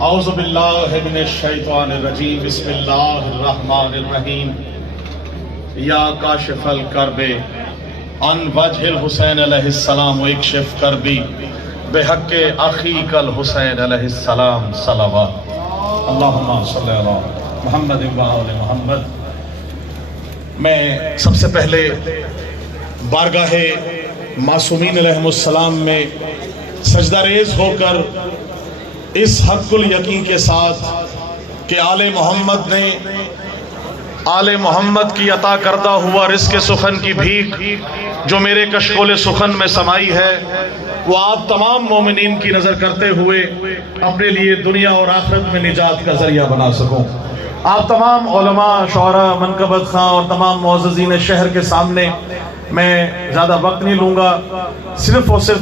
औज़ु बिल्लाहि मिनश शैतानिर रजीम बिस्मिल्लाहिर रहीम। या काशिफल करबे अन वजहिल हुसैन अलैहिस्सलाम इक्शिफ करबी बेहक्के अखीकल हुसैन अलैहिस्सलाम सलावत। अल्लाहुम्मा सल्लि अला मुहम्मद व आले मुहम्मद। मैं सबसे पहले बारगाहे मासूमीन अलैहिमुस्सलाम में सजदा रेज़ होकर इस हक़्क़ुल यकीन के साथ कि आले मोहम्मद ने आले मोहम्मद की अता करदा हुआ रिज़्क़ सुखन की भीख जो मेरे कशकोले सुखन में समाई है, वो आप तमाम मोमिनीन की नज़र करते हुए अपने लिए दुनिया और आखिरत में निजात का जरिया बना सकूं। आप तमाम उलमा, शौरा, मनकबत खां और तमाम मुअज़्ज़िज़ीन शहर के सामने मैं ज़्यादा वक्त नहीं लूँगा, सिर्फ़ और सिर्फ